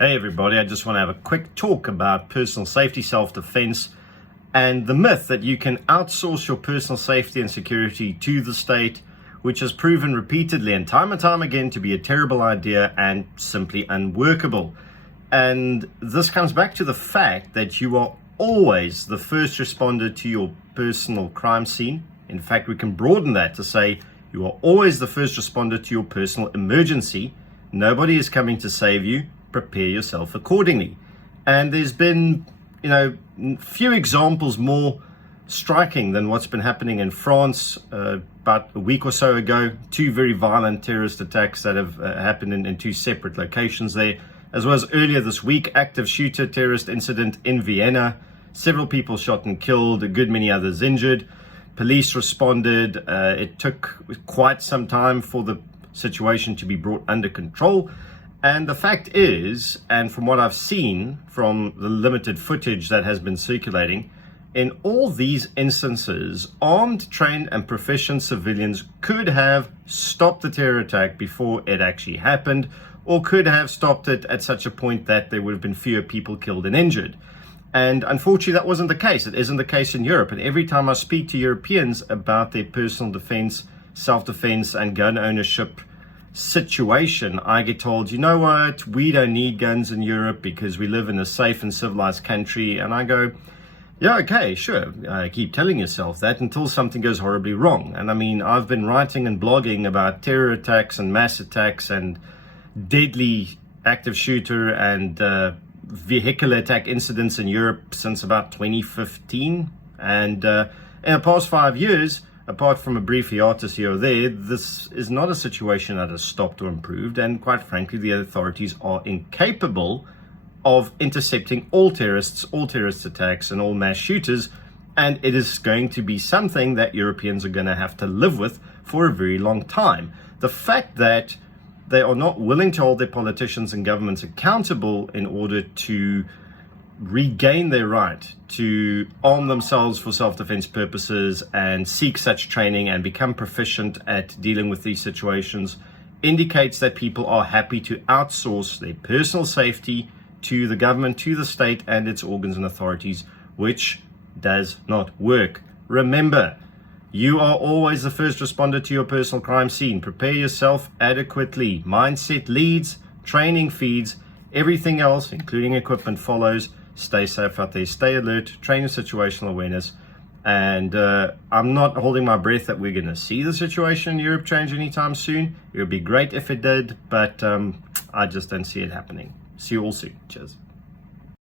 Hey everybody, I just want to have a quick talk about personal safety, self-defense, and the myth that you can outsource your personal safety and security to the state, which has proven repeatedly and time again to be a terrible idea and simply unworkable. And this comes back to the fact that you are always the first responder to your personal crime scene. In fact, we can broaden that to say you are always the first responder to your personal emergency. Nobody is coming to save you. Prepare yourself accordingly. And there's been, few examples more striking than what's been happening in France about a week or so ago. Two very violent terrorist attacks that have happened in two separate locations there, as well as earlier this week, active shooter terrorist incident in Vienna. Several people shot and killed, a good many others injured. Police responded. It took quite some time for the situation to be brought under control. And the fact is, and from what I've seen from the limited footage that has been circulating, in all these instances, armed, trained, and proficient civilians could have stopped the terror attack before it actually happened, or could have stopped it at such a point that there would have been fewer people killed and injured. And unfortunately, that wasn't the case. It isn't the case in Europe. And every time I speak to Europeans about their personal defense, self-defense, and gun ownership situation, I get told, you know what, we don't need guns in Europe because we live in a safe and civilized country. And I go, yeah, okay, sure. Keep telling yourself that until something goes horribly wrong. And I mean, I've been writing and blogging about terror attacks and mass attacks and deadly active shooter and vehicular attack incidents in Europe since about 2015. And in the past 5 years, apart from a brief hiatus here or there, this is not a situation that has stopped or improved. And quite frankly, the authorities are incapable of intercepting all terrorist attacks and all mass shooters. And it is going to be something that Europeans are going to have to live with for a very long time. The fact that they are not willing to hold their politicians and governments accountable in order to regain their right to arm themselves for self-defense purposes and seek such training and become proficient at dealing with these situations indicates that people are happy to outsource their personal safety to the government, to the state and its organs and authorities, which does not work. Remember, you are always the first responder to your personal crime scene. Prepare yourself adequately. Mindset leads, training feeds, everything else, including equipment, follows. Stay safe out there, stay alert, train your situational awareness. And I'm not holding my breath that we're going to see the situation in Europe change anytime soon. It would be great if it did, but I just don't see it happening. See you all soon. Cheers.